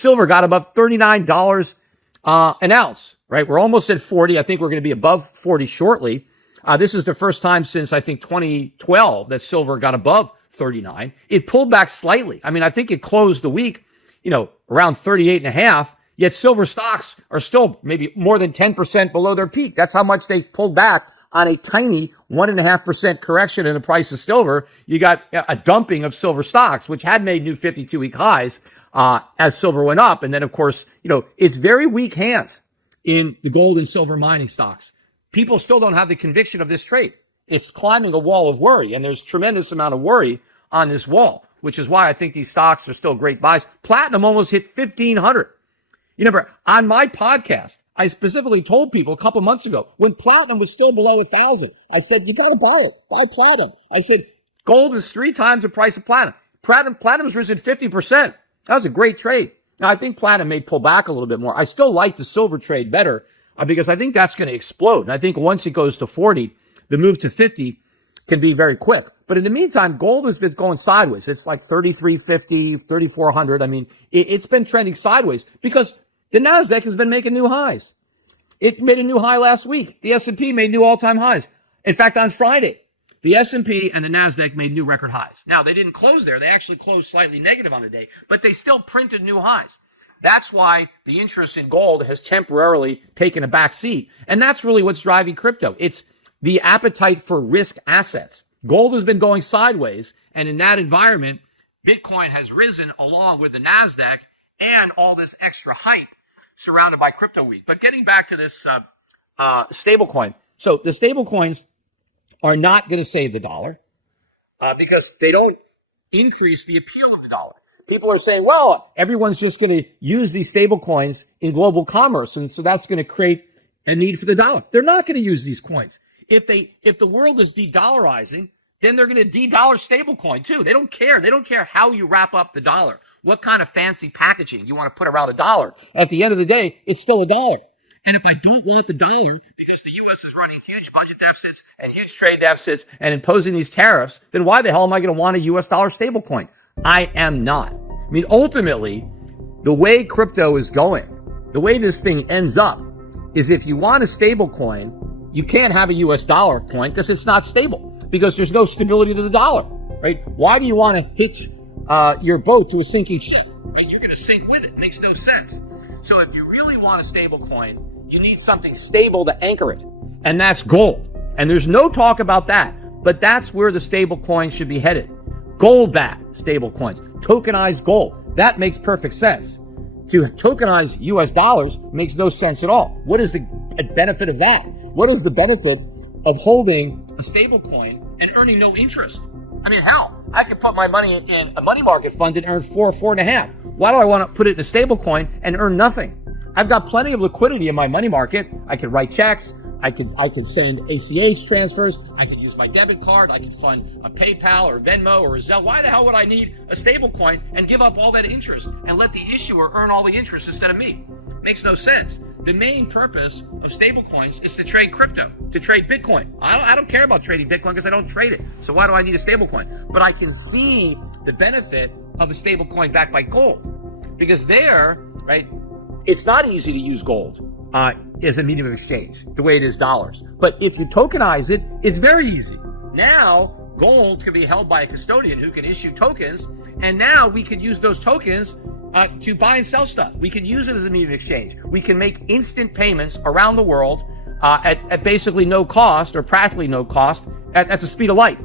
silver got above $39 an ounce, right? We're almost at 40. I think we're going to be above 40 shortly. This is the first time since, I think, 2012 that silver got above 39. It pulled back slightly. I mean, I think it closed the week, around 38 and a half, yet silver stocks are still maybe more than 10% below their peak. That's how much they pulled back on a tiny 1.5% correction in the price of silver. You got a dumping of silver stocks, which had made new 52-week highs as silver went up. And then, of course, it's very weak hands in the gold and silver mining stocks. People still don't have the conviction of this trade. It's climbing a wall of worry, and there's tremendous amount of worry on this wall, which is why I think these stocks are still great buys. Platinum almost hit 1,500. You remember, on my podcast, I specifically told people a couple months ago, when platinum was still below 1,000, I said, you got to buy it. Buy platinum. I said, gold is 3 times the price of platinum. Platinum's risen 50%. That was a great trade. Now, I think platinum may pull back a little bit more. I still like the silver trade better because I think that's going to explode. And I think once it goes to 40, the move to 50 can be very quick. But in the meantime, gold has been going sideways. It's like 3,350, 3,400. I mean, it's been trending sideways because the NASDAQ has been making new highs. It made a new high last week. The S&P made new all-time highs. In fact, on Friday, the S&P and the NASDAQ made new record highs. Now, they didn't close there. They actually closed slightly negative on the day, but they still printed new highs. That's why the interest in gold has temporarily taken a back seat. And that's really what's driving crypto. It's the appetite for risk assets. Gold has been going sideways, and in that environment, Bitcoin has risen along with the NASDAQ and all this extra hype surrounded by crypto week. But getting back to this stablecoin. So the stablecoins are not going to save the dollar because they don't increase the appeal of the dollar. People are saying, well, everyone's just going to use these stablecoins in global commerce, and so that's going to create a need for the dollar. They're not going to use these coins. If the world is de-dollarizing, then they're going to de-dollar stablecoin too. They don't care. They don't care how you wrap up the dollar, what kind of fancy packaging you want to put around a dollar. At the end of the day, it's still a dollar. And if I don't want the dollar because the U.S. is running huge budget deficits and huge trade deficits and imposing these tariffs, then why the hell am I going to want a U.S. dollar stablecoin? I am not. I mean, ultimately, the way crypto is going, the way this thing ends up, is if you want a stablecoin, you can't have a U.S. dollar coin because it's not stable, because there's no stability to the dollar, right? Why do you want to hitch your boat to a sinking ship, right? You're going to sink with it. Makes no sense. So if you really want a stable coin, you need something stable to anchor it, and that's gold. And there's no talk about that, but that's where the stable coin should be headed. Gold-backed stable coins, tokenized gold. That makes perfect sense. To tokenize U.S. dollars makes no sense at all. What is the benefit of that? What is the benefit of holding a stable coin and earning no interest? I mean, hell, I could put my money in a money market fund and earn 4.5. Why do I want to put it in a stable coin and earn nothing? I've got plenty of liquidity in my money market. I could write checks. I could send ACH transfers. I could use my debit card. I could fund a PayPal or Venmo or a Zelle. Why the hell would I need a stable coin and give up all that interest and let the issuer earn all the interest instead of me? Makes no sense. The main purpose of stable coins is to trade crypto, to trade Bitcoin. I don't care about trading Bitcoin because I don't trade it. So why do I need a stable coin? But I can see the benefit of a stable coin backed by gold, because there, right, it's not easy to use gold as a medium of exchange the way it is dollars. But if you tokenize it, it's very easy. Now, gold can be held by a custodian who can issue tokens, and now we can use those tokens to buy and sell stuff. We can use it as a medium of exchange. We can make instant payments around the world at basically no cost, or practically no cost, at the speed of light.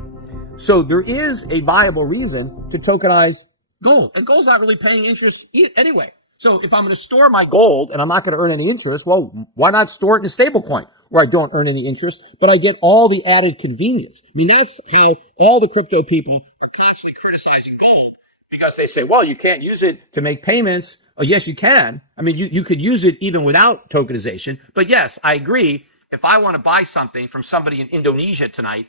So there is a viable reason to tokenize gold. And gold's not really paying interest anyway. So if I'm going to store my gold and I'm not going to earn any interest, well, why not store it in a stable coin where I don't earn any interest, but I get all the added convenience? I mean, that's how all the crypto people are constantly criticizing gold, because they say, well, you can't use it to make payments. Oh, yes, you can. I mean, you could use it even without tokenization. But yes, I agree. If I want to buy something from somebody in Indonesia tonight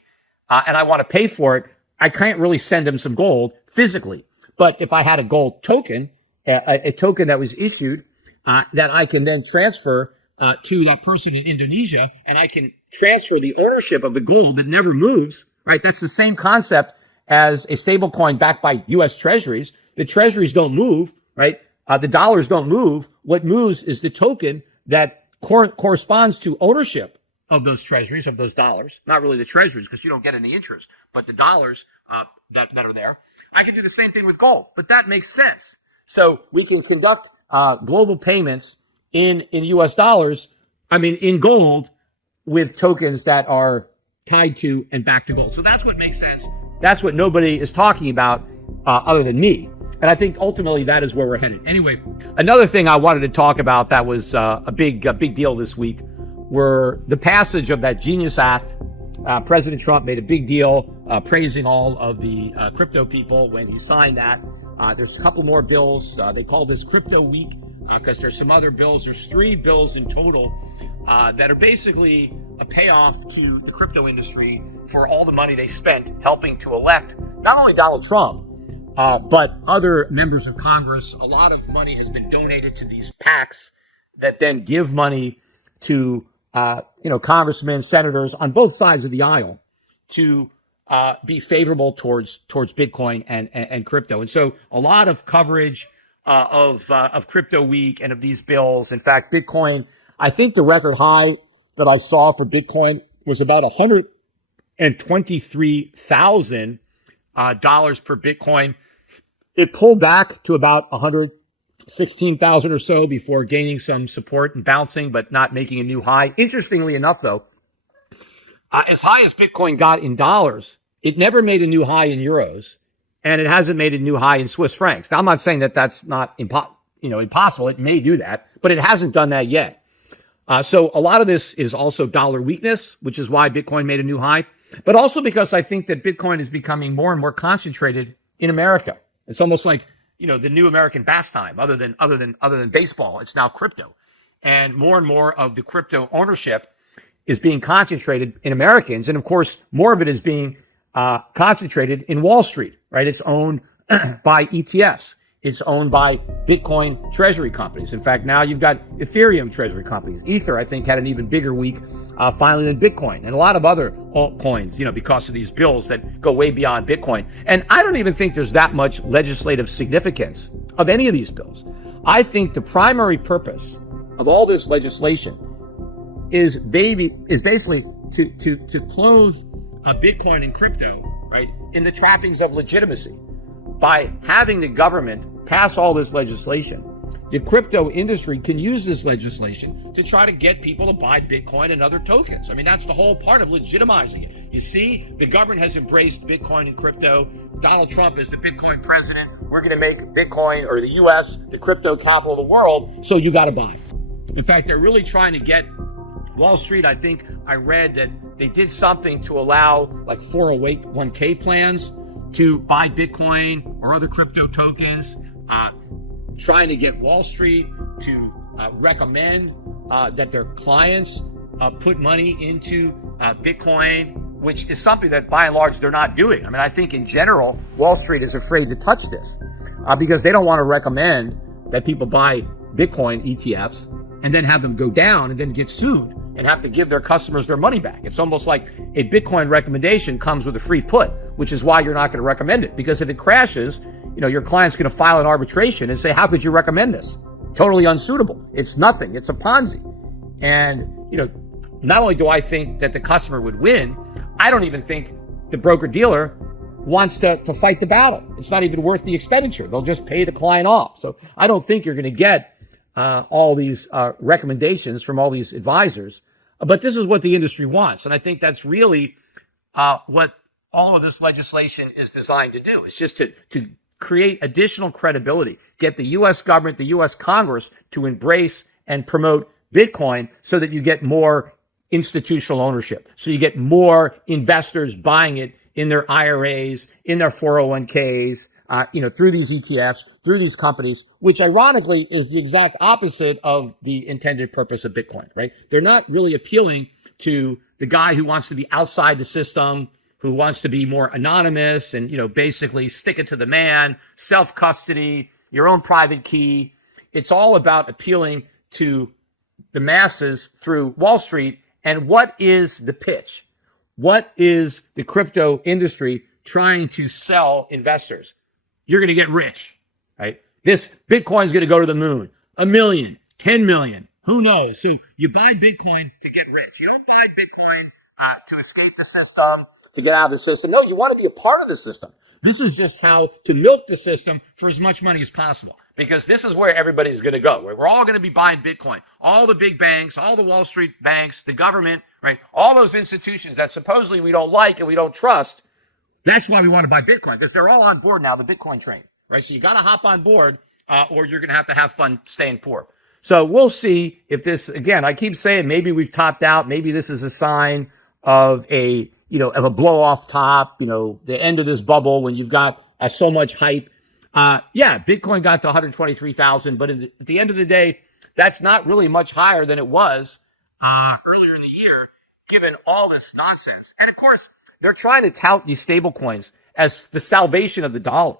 and I want to pay for it, I can't really send them some gold physically. But if I had a gold token, a token that was issued that I can then transfer to that person in Indonesia, and I can transfer the ownership of the gold that never moves, right? That's the same concept as a stable coin backed by U.S. treasuries. The treasuries don't move, right? the dollars don't move. What moves is the token that corresponds to ownership of those treasuries, of those dollars. Not really the treasuries, because you don't get any interest, but the dollars that are there. I can do the same thing with gold, but that makes sense. So we can conduct global payments in U.S. dollars, in gold, with tokens that are tied to and back to gold. So that's what makes sense. That's what nobody is talking about other than me. And I think ultimately that is where we're headed. Anyway, another thing I wanted to talk about that was a big deal this week were the passage of that Genius Act. President Trump made a big deal praising all of the crypto people when he signed that. There's a couple more bills. They call this Crypto Week because there's some other bills. There's 3 bills in total that are basically a payoff to the crypto industry for all the money they spent helping to elect not only Donald Trump, but other members of Congress. A lot of money has been donated to these PACs that then give money to congressmen, senators on both sides of the aisle to be favorable towards Bitcoin and crypto. And so a lot of coverage of Crypto Week and of these bills. In fact, Bitcoin, I think the record high that I saw for Bitcoin was about $123,000 per Bitcoin. It pulled back to about 116,000 or so before gaining some support and bouncing, but not making a new high. Interestingly enough, though, as high as Bitcoin got in dollars, it never made a new high in euros, and it hasn't made a new high in Swiss francs. Now, I'm not saying that that's not impossible. It may do that, but it hasn't done that yet. So a lot of this is also dollar weakness, which is why Bitcoin made a new high, but also because I think that Bitcoin is becoming more and more concentrated in America. It's almost like, the new American pastime, other than baseball. It's now crypto, and more of the crypto ownership is being concentrated in Americans, and of course, more of it is being concentrated in Wall Street. Right? It's owned by ETFs. It's owned by Bitcoin treasury companies. In fact, now you've got Ethereum treasury companies. Ether, I think, had an even bigger week finally than Bitcoin, and a lot of other altcoins, because of these bills that go way beyond Bitcoin. And I don't even think there's that much legislative significance of any of these bills. I think the primary purpose of all this legislation is basically to clothe Bitcoin and crypto, right, in the trappings of legitimacy. By having the government pass all this legislation, the crypto industry can use this legislation to try to get people to buy Bitcoin and other tokens. That's the whole part of legitimizing it. You see, the government has embraced Bitcoin and crypto. Donald Trump is the Bitcoin president. We're going to make Bitcoin, or the U.S., the crypto capital of the world, so you got to buy. In fact, they're really trying to get Wall Street. I think I read that they did something to allow like 401k plans to buy Bitcoin or other crypto tokens, trying to get Wall Street to recommend that their clients put money into Bitcoin, which is something that by and large they're not doing. I think in general, Wall Street is afraid to touch this because they don't want to recommend that people buy Bitcoin ETFs and then have them go down and then get sued and have to give their customers their money back. It's almost like a Bitcoin recommendation comes with a free put, which is why you're not going to recommend it. Because if it crashes, your client's going to file an arbitration and say, how could you recommend this? Totally unsuitable. It's nothing. It's a Ponzi. And, not only do I think that the customer would win, I don't even think the broker-dealer wants to fight the battle. It's not even worth the expenditure. They'll just pay the client off. So I don't think you're going to get all these recommendations from all these advisors. But this is what the industry wants. And I think that's really what all of this legislation is designed to do. It's just to create additional credibility, get the U.S. government, the U.S. Congress to embrace and promote Bitcoin so that you get more institutional ownership. So you get more investors buying it in their IRAs, in their 401ks, through these ETFs, through these companies, which ironically is the exact opposite of the intended purpose of Bitcoin, right? They're not really appealing to the guy who wants to be outside the system, who wants to be more anonymous and, basically stick it to the man, self-custody, your own private key. It's all about appealing to the masses through Wall Street. And what is the pitch? What is the crypto industry trying to sell investors? You're going to get rich, right? This Bitcoin is going to go to the moon. 1 million, 10 million, who knows? So you buy Bitcoin to get rich. You don't buy Bitcoin to escape the system, to get out of the system. No, you want to be a part of the system. This is just how to milk the system for as much money as possible, because this is where everybody's going to go. We're all going to be buying Bitcoin. All the big banks, all the Wall Street banks, the government, right? All those institutions that supposedly we don't like and we don't trust. That's why we want to buy Bitcoin, because they're all on board now, the Bitcoin train, right? So you got to hop on board, or you're going to have fun staying poor. So we'll see if this, again, I keep saying maybe we've topped out. Maybe this is a sign of a blow off top, the end of this bubble when you've got so much hype. Bitcoin got to 123,000, but at the end of the day, that's not really much higher than it was earlier in the year, given all this nonsense. And of course, they're trying to tout these stable coins as the salvation of the dollar.